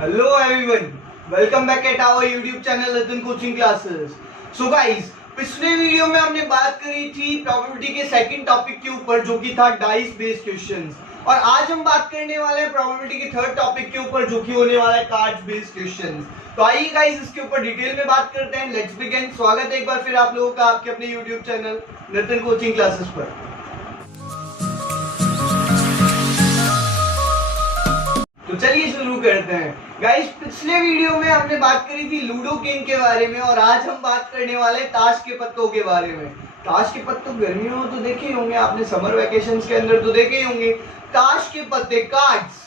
Hello everyone, welcome back at our YouTube channel Nitin Coaching Classes. So guys, पिछले video में हमने बात करी थी प्रोबेबिलिटी के सेकंड टॉपिक के ऊपर जो कि था डाइस बेस्ड क्वेश्चंस, और आज हम बात करने वाले हैं प्रोबेबिलिटी के थर्ड टॉपिक के ऊपर जो कि होने वाला है कार्ड्स बेस्ड क्वेश्चंस। तो आइए गाइस इसके ऊपर डिटेल में बात करते हैं। Let's begin. स्वागत है एक बार फिर आप लोगों का आपके अपने YouTube channel Nitin coaching classes पर। तो चलिए शुरू करते हैं गाइस। पिछले वीडियो में हमने बात करी थी लूडो किंग के बारे में, और आज हम बात करने वाले ताश के पत्तों के बारे में। ताश के पत्तों गर्मियों में तो देखे ही होंगे आपने, समर वेकेशंस के अंदर तो देखे ही होंगे। ताश के पत्ते कार्ड्स,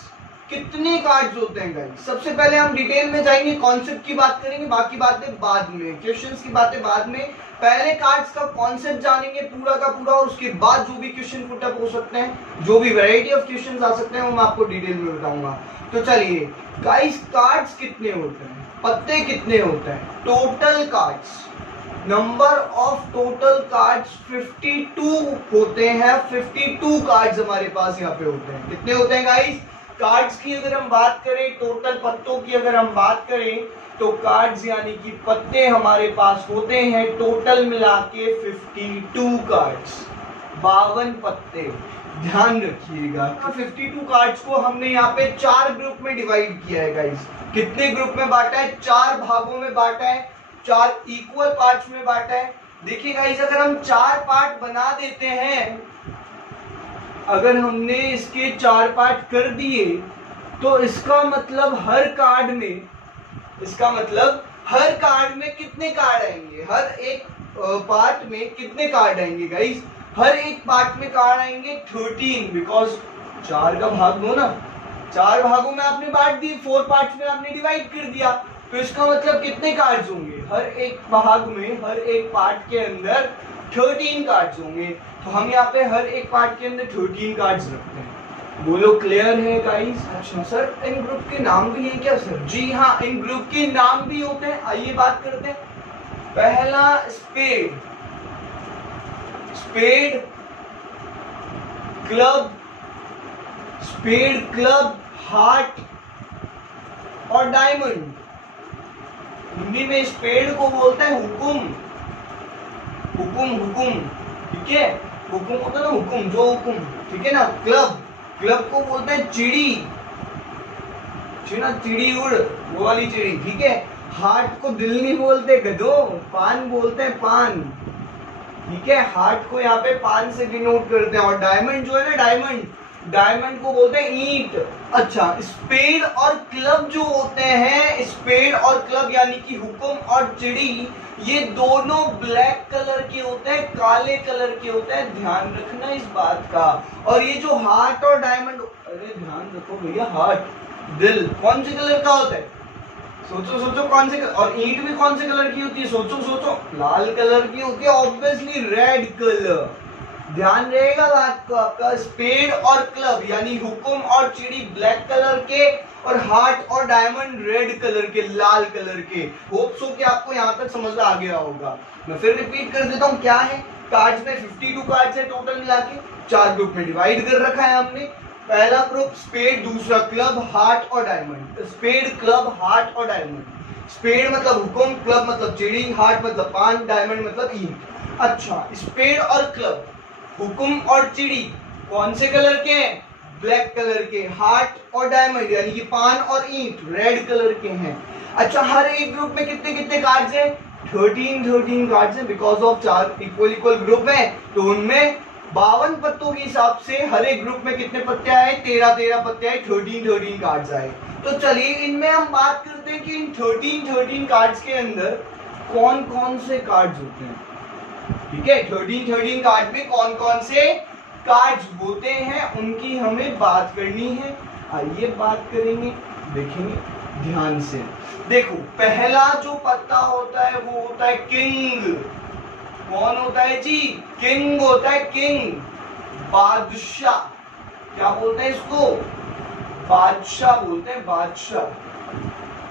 कितने कार्ड्स होते हैं गाइस? सबसे पहले हम डिटेल में जाएंगे, कॉन्सेप्ट की बात करेंगे, बाकी बातें बाद में, क्वेश्चंस की बातें बाद में। पहले कार्ड्स का कॉन्सेप्ट जानेंगे पूरा का पूरा, और उसके बाद जो भी क्वेश्चन पुट अप हो सकते हैं, जो भी वैरायटी ऑफ क्वेश्चंस आ सकते हैं, वो मैं आपको डिटेल में बताऊंगा। तो चलिए गाइस, कार्ड्स कितने होते हैं, पत्ते कितने होते हैं? Total cards, number of total cards 52 होते हैं। 52 कार्ड्स हमारे पास यहाँ पे होते हैं। कितने होते हैं गाइस? कार्ड्स की अगर हम बात करें, टोटल पत्तों की अगर हम बात करें, तो कार्ड्स यानी कि पत्ते हमारे पास होते हैं टोटल मिला के 52 कार्ड्स, 52 पत्ते। ध्यान रखिएगा, 52 कार्ड्स को हमने यहाँ पे 4 ग्रुप में डिवाइड किया है गाइस। कितने ग्रुप में बांटा है? 4 भागों में बांटा है, 4 इक्वल पार्ट्स में बांटा है। देखिए गाइस, अगर हम 4 पार्ट बना देते हैं, अगर हमने इसके 4 पार्ट कर दिए, तो इसका मतलब हर कार्ड में कितने कार्ड आएंगे? हर एक पार्ट में कितने कार्ड आएंगे गाइस? हर एक पार्ट में कार्ड आएंगे 13, बिकॉज 4 का भाग दो ना, 4 भागों में आपने बांट दी, 4 पार्ट्स में आपने डिवाइड कर दिया, तो इसका मतलब कितने कार्ड्स होंगे? हर एक भाग में, हर एक पार्ट के अंदर 13 कार्ड्स होंगे। तो हम यहाँ पे हर एक पार्ट के अंदर 13 कार्ड्स रखते हैं। बोलो क्लियर है गाइस? अच्छा सर, इन ग्रुप के नाम भी है क्या सर? जी हाँ, इन ग्रुप के नाम भी होते हैं। आइए बात करते हैं। पहला स्पेड, स्पेड क्लब, हार्ट और डायमंड। हिंदी में स्पेड को बोलते हैं हुकुम, ठीक है? हुकुम होता है ना, हुकुम, जो हुकुम, ठीक है ना? क्लब को बोलते हैं चिड़ी, चिड़ी उड़, वो वाली चिड़ी, ठीक है? हार्ट को दिल नहीं बोलते गधो, पान बोलते हैं पान, ठीक है? हार्ट को यहाँ पे पान से डिनोट करते हैं। और डायमंड जो है ना, डायमंड को बोलते हैं ईंट। अच्छा, स्पेड और क्लब जो होते हैं, स्पेड और क्लब यानी कि हुकुम और चिड़ी, ये दोनों ब्लैक कलर के होते हैं, काले कलर के होते हैं। ध्यान रखना इस बात का। और ये जो हार्ट और डायमंड, अरे ध्यान रखो भैया, हार्ट दिल कौन से कलर का होता है? सोचो कौन से और ईंट भी कौन से कलर की होती है? सोचो लाल कलर की होती है, ऑब्वियसली रेड कलर। ध्यान रहेगा बात को आपका। स्पेड और क्लब यानी हुकुम और चिड़ी ब्लैक कलर के, और हार्ट और डायमंड रेड कलर के, लाल कलर के। होप सो कि आपको यहाँ तक समझ में आ गया होगा। मैं फिर रिपीट कर देता हूँ, क्या है? कार्ड्स में 52 कार्ड्स है टोटल मिला के, 4 ग्रुप में डिवाइड कर रखा है हमने। पहला ग्रुप स्पेड, दूसरा क्लब, हार्ट और डायमंड। स्पेड, क्लब, हार्ट और डायमंड। स्पेड मतलब हुकुम, क्लब मतलब चिड़ी, हार्ट मतलब पान, डायमंड मतलब ईंट। अच्छा, स्पेड और क्लब, हुकुम और चिड़ी कौन से कलर के हैं? ब्लैक कलर के। हार्ट और डायमंड यानी कि पान और ईंट रेड कलर के हैं। अच्छा, हर एक ग्रुप में कितने कितने कार्ड्स हैं? 13 कार्ड्स हैं, बिकॉज ऑफ 4 इक्वल ग्रुप है, तो उनमें 52 पत्तों के हिसाब से हर एक ग्रुप में कितने पत्ते आए? 13 पत्ते आए, 13 कार्ड्स आए। तो चलिए इनमें हम बात करते हैं कि इन 13 कार्ड्स के अंदर कौन कौन से कार्ड्स होते हैं, ठीक है? 13 कार्ड में कौन कौन से कार्ड्स होते हैं, उनकी हमें बात करनी है। आइए बात करेंगे, देखेंगे ध्यान से। देखो, पहला जो पत्ता होता है वो होता है किंग। कौन होता है जी? किंग होता है, किंग, बादशाह। क्या बोलते हैं इसको? बादशाह बोलते हैं, बादशाह,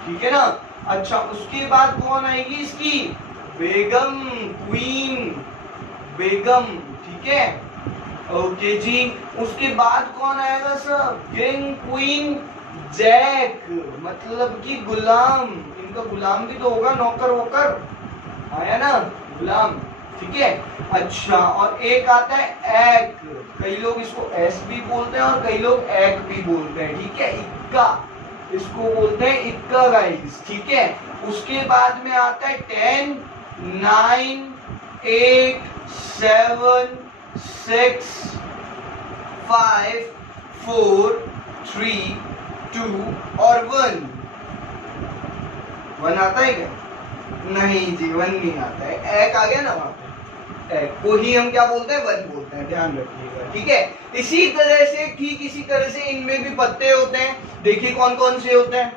ठीक है ना? अच्छा, उसके बाद कौन आएगी इसकी? बेगम, क्वीन, बेगम, ठीक है? ओके जी। उसके बाद कौन आएगा सर? किंग, क्वीन, जैक मतलब कि गुलाम, इनका गुलाम भी तो होगा, नौकर वोकर आया ना, गुलाम, ठीक है। अच्छा, और एक आता है एक, कई लोग इसको एस भी बोलते हैं और कई लोग एक भी बोलते हैं, ठीक है। इक्का, इसको बोलते हैं इक्का गाइस, ठीक है। उसके बाद में आता है 10, 9, 8, 7, 6, 5, 4, 3, 2 और 1। 1 आता है क्या? नहीं जी, 1 नहीं आता है, एक आ गया ना वहां पे, एक को ही हम क्या बोलते हैं? 1 बोलते हैं, ध्यान रखिएगा, ठीक है। इसी तरह से, ठीक इसी तरह से इनमें भी पत्ते होते हैं, देखिए कौन कौन से होते हैं।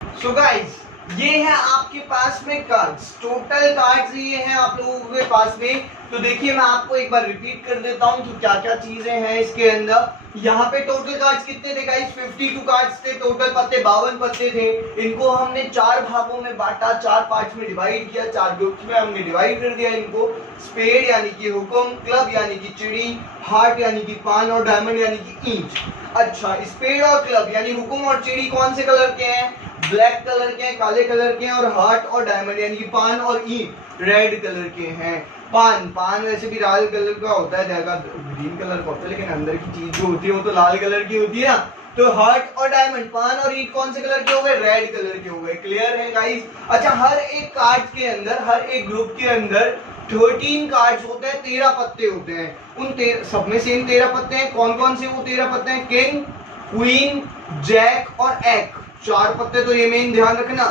सो गाइस, ये है आपके पास में कार्ड्स, टोटल कार्ड्स ये हैं आप लोगों के पास में। तो देखिए मैं आपको एक बार रिपीट कर देता हूं कि क्या क्या चीजें हैं इसके अंदर। यहाँ पे टोटल कार्ड्स कितने थे गाइस? 52 कार्ड्स थे, टोटल पत्ते 52 पत्ते थे। इनको हमने 4 भागों में बांटा, 4 पार्ट्स में डिवाइड किया, 4 ग्रुप्स में हमने डिवाइड कर दिया इनको। स्पेड यानी कि हुक्म, क्लब यानी कि चिड़ी, हार्ट यानी कि पान और डायमंड यानी कि ईंट। अच्छा, स्पेड और क्लब यानी हुक्म और चिड़ी कौन से कलर के हैं? ब्लैक कलर के हैं, काले कलर के हैं। और हार्ट और डायमंड यानी कि पान और ईंट रेड कलर के हैं। पान वैसे भी लाल कलर का होता है, ग्रीन कलर का होता है, लेकिन अंदर की चीज जो होती है वो तो लाल कलर की होती है ना। तो हार्ट और डायमंड, पान और ईंट कौन से कलर के हो गए? रेड कलर के हो गए। क्लियर है गाइस? अच्छा, हर एक कार्ड के अंदर, हर एक ग्रुप के अंदर 13 कार्ड्स होते हैं, 13 पत्ते होते हैं। उन सब में सेम 13 पत्ते हैं। कौन कौन से वो 13 पत्ते हैं? किंग, क्वीन, जैक और एक। 4 पत्ते तो ये मेन ध्यान रखना,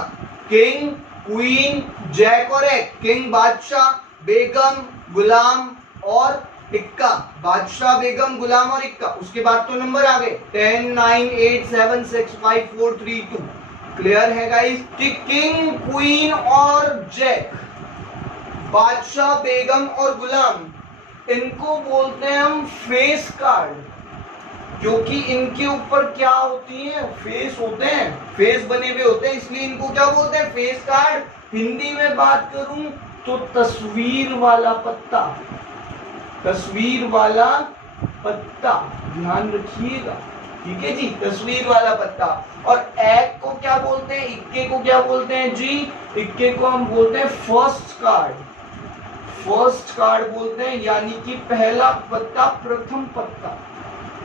किंग, क्वीन, जैक और एक। किंग बादशाह, बेगम, गुलाम और इक्का। बादशाह, बेगम, गुलाम और इक्का। उसके बाद तो नंबर आ गए 10, 9, 8, 7, 6, 5, 4, 3, 2। क्लियर है गाइस? किंग, क्वीन और जैक, बादशाह, बेगम और गुलाम, इनको बोलते हैं हम फेस कार्ड, क्योंकि इनके ऊपर क्या होती है? फेस होते हैं, फेस बने हुए होते हैं, इसलिए इनको क्या बोलते हैं? Face card. हिंदी में बात करूं तो तस्वीर वाला पत्ता, तस्वीर वाला पत्ता, ध्यान रखिएगा, ठीक है जी, तस्वीर वाला पत्ता। और एक को क्या बोलते हैं? इक्के को क्या बोलते हैं जी? इक्के को हम बोलते हैं फर्स्ट कार्ड, फर्स्ट कार्ड बोलते हैं, यानी कि पहला पत्ता, प्रथम पत्ता,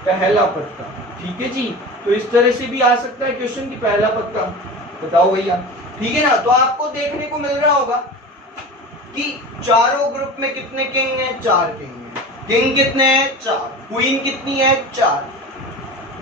पहला पत्ता, ठीक है जी। तो इस तरह से भी आ सकता है क्वेश्चन की पहला पत्ता, बताओ भैया, ठीक है ना। तो आपको देखने को मिल रहा होगा कि चारों ग्रुप में कितने किंग हैं? 4 किंग हैं। किंग कितने हैं? 4। क्वीन कितनी है? 4।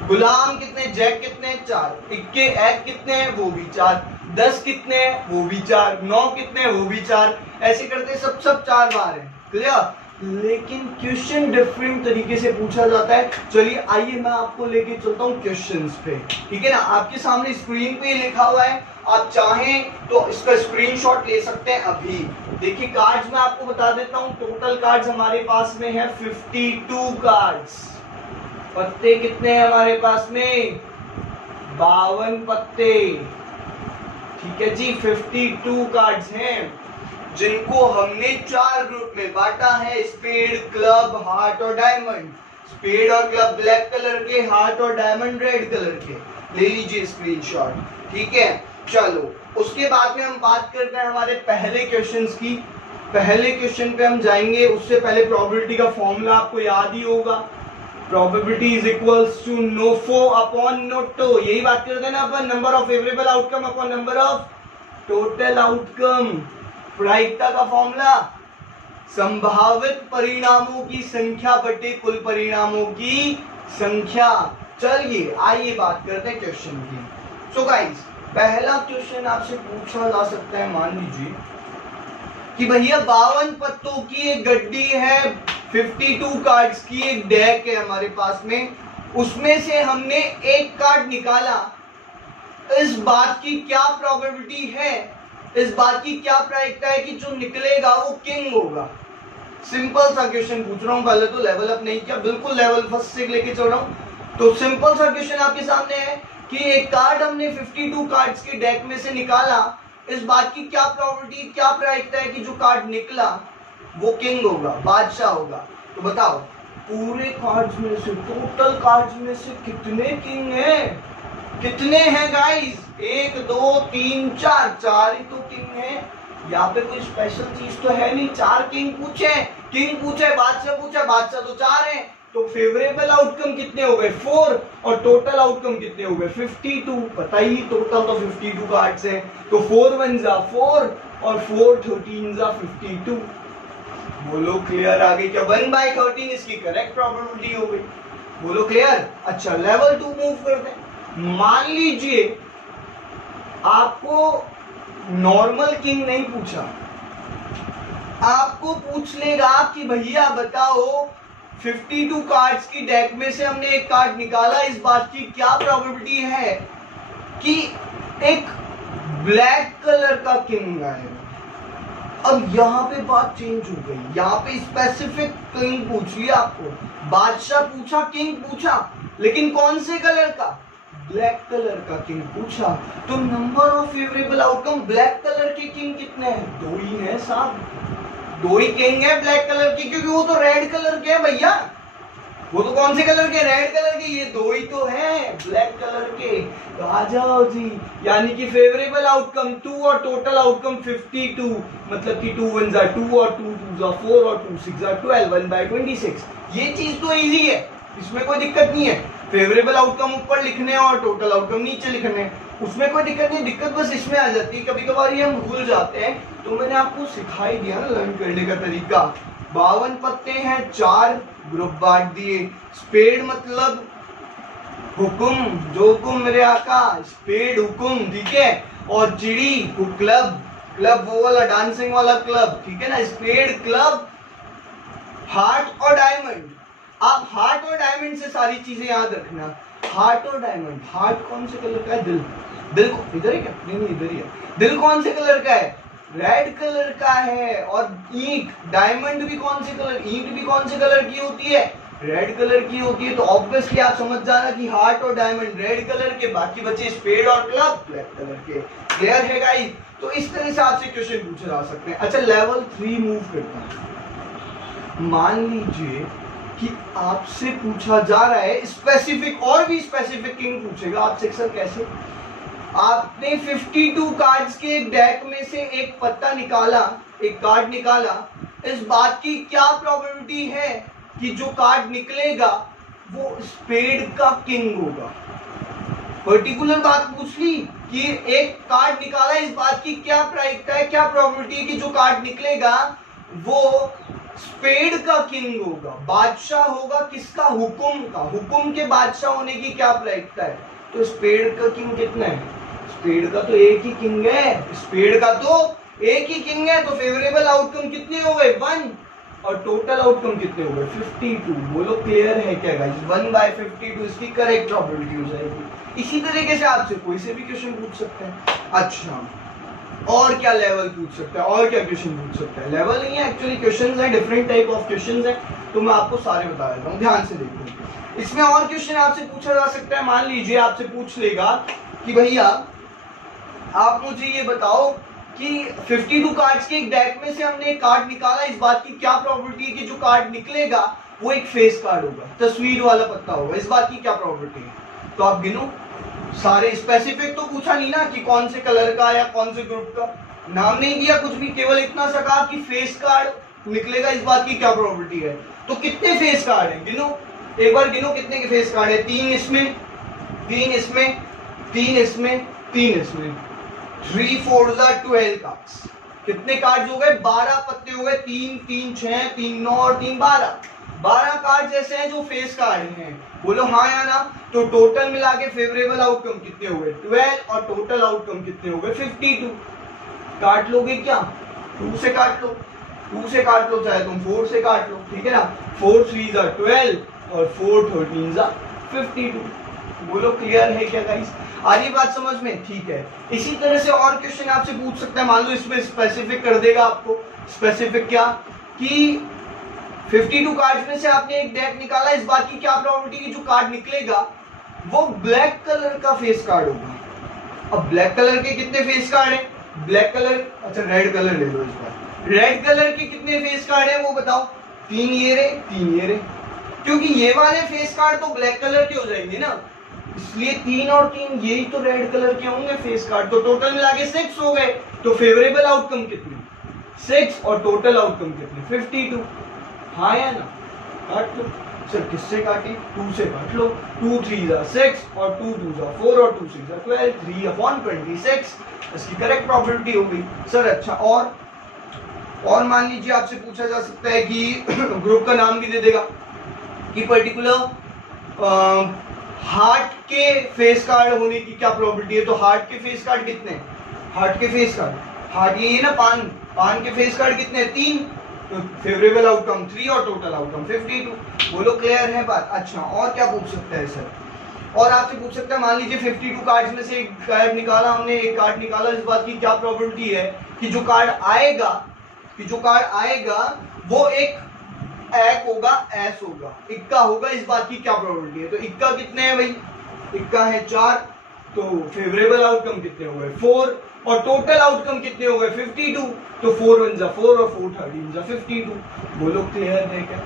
गुलाम कितने? जैक कितने? 4। इक्के एक कितने हैं? वो भी 4। 10 कितने हैं? वो भी 4। 9 कितने हैं? वो भी 4। ऐसे करते सब 4 बार है। क्लियर? लेकिन क्वेश्चन डिफरेंट तरीके से पूछा जाता है। चलिए आइए मैं आपको लेके चलता हूँ क्वेश्चंस पे, ठीक है ना। आपके सामने स्क्रीन पे लिखा हुआ है, आप चाहें तो इसका स्क्रीनशॉट ले सकते हैं अभी। देखिए कार्ड्स मैं आपको बता देता हूँ, टोटल कार्ड्स हमारे पास में है 52 कार्ड्स। पत्ते कितने हैं हमारे पास में? 52 पत्ते, ठीक है जी। 52 कार्ड्स हैं जिनको हमने 4 ग्रुप में बांटा है, स्पेड, क्लब, हार्ट और डायमंड। स्पेड और क्लब ब्लैक कलर के, हार्ट और डायमंड रेड कलर के। ले लीजिए स्क्रीनशॉट, ठीक है। चलो उसके बाद में हम बात करते हैं हमारे पहले क्वेश्चंस की। पहले क्वेश्चन पे हम जाएंगे, उससे पहले प्रोबेबिलिटी का फॉर्मूला आपको याद ही होगा। प्रोबेबिलिटी इज इक्वल्स टू नोफो अपॉन नोटो, यही बात करते हैं ना अपन, number of favourable outcome upon number of total outcome. प्रायिकता का फॉर्मूला संभावित परिणामों की संख्या बटे कुल परिणामों की संख्या। चलिए आइए बात करते हैं क्वेश्चन की। सो गाइस, पहला क्वेश्चन आपसे पूछा जा सकता है, मान लीजिए कि भैया 52 पत्तों की एक गड्डी है, 52 कार्ड्स की एक डेक है हमारे पास में, उसमें से हमने एक कार्ड निकाला। इस बात की क्या प्रोबेबिलिटी है, इस बात की क्या प्रायिकता है कि जो निकलेगा वो किंग होगा? सिंपल सा क्वेश्चन पूछ रहा हूं, पहले तो लेवल अप नहीं किया, बिल्कुल लेवल फर्स्ट से लेके चल रहा हूं। तो सिंपल सा क्वेश्चन आपके सामने है कि एक कार्ड हमने 52 कार्ड्स के डेक में से निकाला, इस बात की क्या प्रोबेबिलिटी, क्या प्रायिकता है कि जो कार्ड निकला वो किंग होगा, बादशाह होगा। तो बताओ पूरे कार्ड्स में से, टोटल कार्ड्स में से कितने किंग हैं? कितने हैं गाइस? 1 2 3 4, 4 ही तो किंग है। यहाँ पे कोई स्पेशल चीज तो है नहीं। 4 किंग पूछे, बादशाह पूछा, बादशाह तो 4 हैं। तो फेवरेबल आउटकम कितने हो गए? 4। और टोटल आउटकम कितने हो गए? 52। पता ही, टोटल तो 52 कार्ड्स हैं। तो 4 1 जा 4 और 4 13 जा 52। बोलो क्लियर? आ गई क्या? 1/13 इसकी करेक्ट प्रोबेबिलिटी हो गई। बोलो क्लियर? अच्छा, लेवल 2 मूव करते हैं। मान लीजिए आपको नॉर्मल किंग नहीं पूछा, आपको पूछ लेगा कि भैया बताओ 52 कार्ड्स की डेक में से हमने एक कार्ड निकाला, इस बात की क्या प्रोबेबिलिटी है कि एक ब्लैक कलर का किंग आएगा। अब यहाँ पे बात चेंज हो गई, यहाँ पे स्पेसिफिक किंग पूछ लिया आपको, बादशाह पूछा, किंग पूछा, लेकिन कौन से कलर का? ब्लैक कलर का किंग पूछा। तो number of favourable outcome black colour के किंग कितने हैं? 2 ही है साहब, 2 ही किंग है ब्लैक कलर के, क्योंकि वो तो रेड कलर के है भैया। वो तो कौन से कलर के? रेड कलर के। ये 2 ही तो हैं ब्लैक कलर के। तो आ जाओ जी, यानी कि फेवरेबल आउटकम 2 और टोटल आउटकम 52, मतलब कि 2 1 जा 2 और 2 2 जा 4 और 2 6 जा 12, 1/26। ये चीज तो इजी है, इसमें कोई दिक्कत नहीं है। फेवरेबल आउटकम ऊपर लिखने और टोटल आउटकम नीचे लिखने, उसमें कोई दिक्कत नहीं। दिक्कत बस इसमें आ जाती है, कभी कभार ये हम भूल जाते हैं। तो मैंने आपको सिखाई दिया ना लर्न करने का तरीका। 52 पत्ते हैं, 4 ग्रुप बांट दिए। स्पेड मतलब हुकुम, जो हुकुम मेरे आका, स्पेड हुकुम, ठीक है। और चिड़ी क्लब, क्लब वो वाला डांसिंग वाला क्लब, ठीक है ना। स्पेड, क्लब, हार्ट और डायमंड। आप हार्ट और डायमंड से सारी चीजें याद रखना। हार्ट और डायमंड, हार्ट कौन से कलर का है? दिल, दिल को इधर है क्या? नहीं इधर ही है। दिल कौन से कलर का है? रेड कलर का है। और ईंट, डायमंड भी कौन से कलर, ईंट भी कौन से कलर की होती है? रेड कलर की होती है। तो ऑब्वियसली आप समझ जाना कि हार्ट और डायमंड रेड कलर के, बाकी बचे स्पेड और क्लब ब्लैक कलर के। क्लियर है गाइस? तो इस तरह से आपसे क्वेश्चन पूछे जा सकते हैं। अच्छा, लेवल 3 मूव करता है। मान लीजिए कि आपसे पूछा जा रहा है स्पेसिफिक, और भी स्पेसिफिक किंग पूछेगा आपसे। सर कैसे? आपने 52 कार्ड्स के एक डेक में से एक पत्ता निकाला, एक कार्ड निकाला, इस बात की क्या प्रोबेबिलिटी है कि जो कार्ड निकलेगा वो स्पेड का किंग होगा? पर्टिकुलर बात पूछ ली कि एक कार्ड निकाला, इस बात की क्या प्रायिकता है, क्या प्रोबेबिलिटी है कि जो कार्ड निकलेगा वो स्पेड का किंग होगा, बादशाह होगा। किसका? हुकुम का। हुकुम के बादशाह होने की क्या प्रायिकता है? तो स्पेड का किंग कितना है? स्पेड का तो एक ही किंग है, स्पेड का तो एक ही किंग है। तो फेवरेबल आउटकम कितने हो गए? 1। और टोटल आउटकम कितने हो गए? 52। बोलो क्लियर है क्या गाइस? 1/52 इसकी करेक्ट प्रोबेबिलिटी हो जाएगी। इसी तरीके से आपसे कोई से भी क्वेश्चन पूछ सकते हैं। अच्छा, और क्या लेवल पूछ सकता है, और क्या क्वेश्चन पूछ सकता है? लेवल नहीं है एक्चुअली, क्वेश्चंस हैं, डिफरेंट टाइप ऑफ क्वेश्चंस हैं। तो मैं आपको सारे बता देता हूँ, ध्यान से देखो। इसमें और क्वेश्चन आपसे पूछा जा सकता है। मान लीजिए आपसे पूछ लेगा कि भैया आप मुझे ये बताओ कि 52 कार्ड्स के एक डेक में से हमने एक कार्ड निकाला, इस बात की क्या प्रोबेबिलिटी है कि जो कार्ड निकलेगा वो एक फेस कार्ड होगा, तस्वीर वाला पत्ता होगा, इस बात की क्या प्रोबेबिलिटी है? तो आप गिनो सारे। स्पेसिफिक तो पूछा नहीं ना कि कौन से कलर का या कौन से ग्रुप का, नाम नहीं दिया कुछ भी, केवल इतना सा कहा कि फेस कार्ड निकलेगा, इस बात की क्या प्रोबेबिलिटी है। तो कितने फेस कार्ड है? गिनो, एक बार गिनो कितने के फेस कार्ड है। 3 इसमें, 3 इसमें, 3 इसमें, 3 इसमें, 3 4 12 कार्ड्स। कितने कार्ड्स हो गए? 12 पत्ते हो गए। 3 3 6, 3 9 और 3 12। 12 कार्ड ऐसे हैं जो फेस कार्ड हैं। बोलो हाँ या ना? तो टोटल मिला के फेवरेबल आउटकम कितने हो गए? 12। और टोटल आउटकम कितने हो गए? 52। काट लोगे क्या? 2 से काट लो, 2 से काट लो, चाहे तुम 4 से काट लो, ठीक है ना। 4 3 12 और 4 13 52। बोलो क्लियर है क्या गाइस? आ रही बात समझ में? ठीक है। इसी तरह से और क्वेश्चन आपसे पूछ सकता है। मान लो इसमें स्पेसिफिक कर देगा आपको। स्पेसिफिक क्या कि 52 कार्ड्स में से आपने एक डेक निकाला, इस बात की क्या प्रोबेबिलिटी कि जो कार्ड निकलेगा वो ब्लैक कलर का फेस कार्ड होगा। अब ब्लैक कलर के कितने फेस कार्ड हैं? ब्लैक कलर, अच्छा रेड कलर ले लो इस बार। रेड कलर के कितने फेस कार्ड है वो बताओ? 3 ये रहे, 3 ये रहे, क्योंकि ये वाले फेस कार्ड तो ब्लैक कलर के हो जाएंगे ना, इसलिए 3 और 3 यही तो रेड कलर के होंगे फेस कार्ड। तो टोटल मिला के 6 हो गए। तो फेवरेबल आउटकम कितने? 6 और टोटल आउटकम कितने? 52। हाँ या ना? काट लो। सर किससे काटे? 2 से काट लो। 2 3 6 और 2 2 4 और 2 6 12, 3/26 इसकी करेक्ट प्रोबेबिलिटी हो गई। सर अच्छा और मान लीजिए आपसे पूछा जा सकता है कि ग्रुप का नाम भी दे देगा कि पर्टिकुलर हार्ट के फेस कार्ड होने की क्या प्रोबेबिलिटी है। तो हार्ट के फेस कार्ड कितने हैं? हार्ट के फेस कार्ड, हार्ट ये ना पान के फेस कार्ड कितने हैं? 3। तो फेवरेबल आउटकम 3 और टोटल आउटकम 52। बोलो क्लियर है बात? अच्छा और क्या पूछ सकता है सर? और आपसे पूछ सकता है, मान लीजिए 52 कार्ड्स में से एक कार्ड निकाला हमने, एक कार्ड निकाला, इस बात की क्या प्रोबेबिलिटी है कि जो कार्ड आएगा वो एक होगा, एस होगा, इक्का होगा, इस बात की क्या प्रोबेबिलिटी है? तो इक्का कितने हैं भाई? इक्का है 4। तो फेवरेबल आउटकम कितने हो गए? 4 और टोटल आउटकम कितने हो गए? 52। तो 4 1 4 और 4 13 52। बोलो क्लियर है क्या?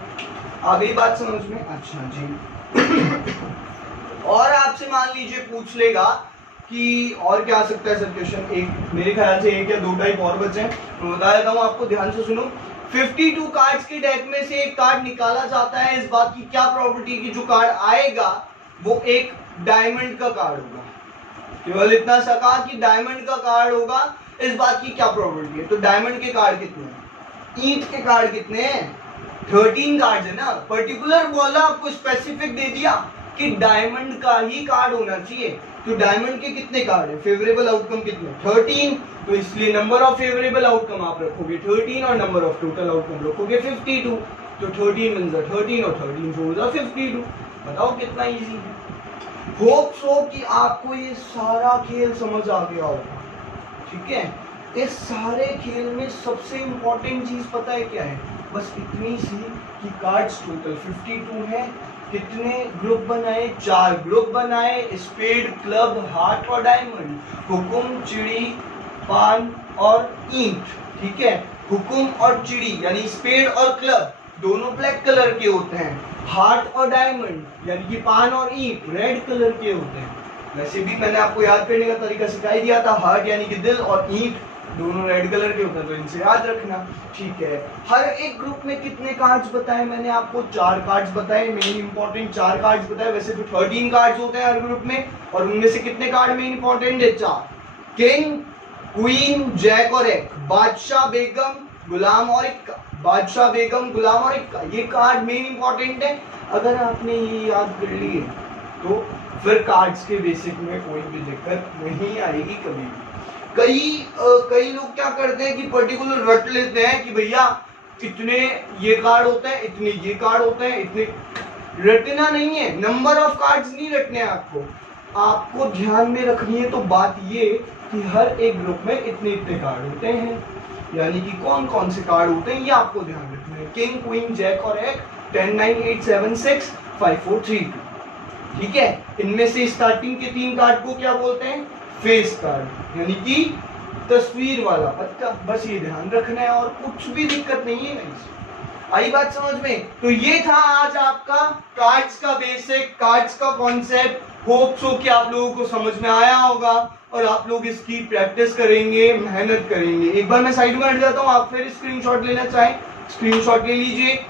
आ गई बात समझ में? अच्छा जी। और आपसे मान लीजिए पूछ लेगा कि और क्या आ सकता है सर क्वेश्चन? एक मेरे ख्याल से एक या 2 टाइप और बचे हैं, मैं बता देता हूँ आपको, ध्यान से सुनो। 52 कार्ड्स के डेक में से एक कार्ड निकाला जाता है, इस बात की क्या प्रोबेबिलिटी कि जो कार्ड आएगा वो एक डायमंड का कार्ड होगा। केवल इतना सा कहा कि डायमंड का कार्ड होगा, इस बात की क्या प्रोबेबिलिटी है? तो डायमंड के कार्ड कितने हैं? ईंट के कार्ड कितने हैं? 13 कार्ड है ना। पर्टिकुलर बोला, आपको स्पेसिफिक दे दिया कि डायमंड का ही कार्ड होना चाहिए। तो डायमंड के कितने कार्ड है? फेवरेबल आउटकम कितने? 13। तो इसलिए नंबर ऑफ फेवरेबल आउटकम आप रखोगे 13 और नंबर ऑफ टोटल आउटकम रखोगे 52। तो 13 मींस 13 और 13 4 52। बताओ कितना इजी है। होप सो कि आपको ये सारा खेल समझ आ गया होगा। ठीक है, इस सारे खेल में सबसे इंपॉर्टेंट चीज पता है क्या है? बस इतनी सी कि कार्ड्स टोटल 52 है। कितने ग्रुप बनाए? 4 ग्रुप बनाए, स्पेड, क्लब, हार्ट और डायमंड, हुकुम, चिड़ी, पान और ईंट। ठीक है, हुकुम और चिड़ी यानी स्पेड और क्लब दोनों ब्लैक कलर के होते हैं। हार्ट और डायमंड यानी कि पान और ईंट रेड कलर के होते हैं। वैसे भी मैंने आपको याद करने का तरीका सिखा दिया था। हार्ट यानी कि दिल और ईंट दोनों रेड कलर के होते हैं, तो इनसे याद रखना। ठीक है, हर एक ग्रुप में कितने कार्ड्स बताए मैंने आपको? 4 कार्ड्स बताए, मेन इंपॉर्टेंट 4 कार्ड्स बताए। वैसे तो 13 कार्ड्स होते हैं हर ग्रुप में, और उनमें से कितने कार्ड मेन इंपॉर्टेंट है? 4। किंग, क्वीन, जैक और एक, बादशाह, बेगम, गुलाम और इक्का। बादशाह, बेगम, गुलाम और इक्का, ये कार्ड मेन इंपॉर्टेंट है। अगर आपने ये याद कर लिए तो फिर कार्ड्स के बेसिक में कोई भी दिक्कत नहीं आएगी कभी भी। कई लोग क्या करते हैं कि पर्टिकुलर रट लेते हैं कि भैया इतने ये कार्ड होते हैं, इतने ये कार्ड होते हैं, इतने। रटना नहीं है, नंबर ऑफ कार्ड्स नहीं रटने हैं आपको ध्यान में रखनी है तो बात ये कि हर एक ग्रुप में इतने इतने कार्ड होते हैं, यानी कि कौन कौन से कार्ड होते हैं ये आपको ध्यान रखना है। किंग, क्वीन, जैक और एक, 10 9 8 7 6 5 4 3 2। ठीक है, इनमें से स्टार्टिंग के 3 कार्ड को क्या बोलते हैं? फेस कार्ड, यानी कि तस्वीर वाला पत्ता। बस ये ध्यान रखना है और कुछ भी दिक्कत नहीं है। आई बात समझ में? तो ये था आज आपका कार्ड्स का बेसिक, कार्ड्स का कॉन्सेप्ट। होप सो कि आप लोगों को समझ में आया होगा और आप लोग इसकी प्रैक्टिस करेंगे, मेहनत करेंगे। एक बार मैं साइड में हट जाता हूँ, आप फिर स्क्रीनशॉट लेना चाहें स्क्रीनशॉट ले लीजिए।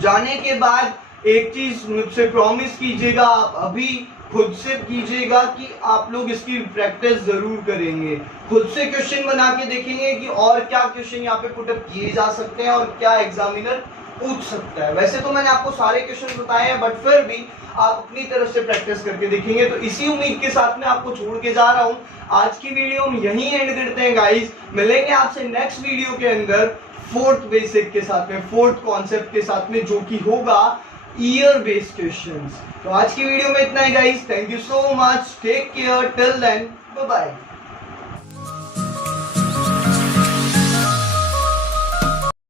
जाने के बाद एक चीज मुझसे प्रॉमिस कीजिएगा, आप अभी खुद से कीजिएगा कि आप लोग इसकी प्रैक्टिस जरूर करेंगे। खुद से क्वेश्चन बना के देखेंगे कि और क्या क्वेश्चन यहाँ पे पुटअप किए जा सकते हैं और क्या एग्जामिनर पूछ सकता है। वैसे तो मैंने आपको सारे क्वेश्चन बताए हैं, बट फिर भी आप अपनी तरफ से प्रैक्टिस करके देखेंगे। तो इसी उम्मीद के साथ में आपको छोड़ के जा रहा हूँ। आज की वीडियो हम यहीं एंड करते हैं गाइस। मिलेंगे आपसे नेक्स्ट वीडियो के अंदर 4th बेसिक के साथ में, 4th कॉन्सेप्ट के साथ में, जो कि होगा ईयर बेस्ड क्वेश्चंस। तो आज की वीडियो में इतना ही guys. Thank you so much, take care, till then bye bye.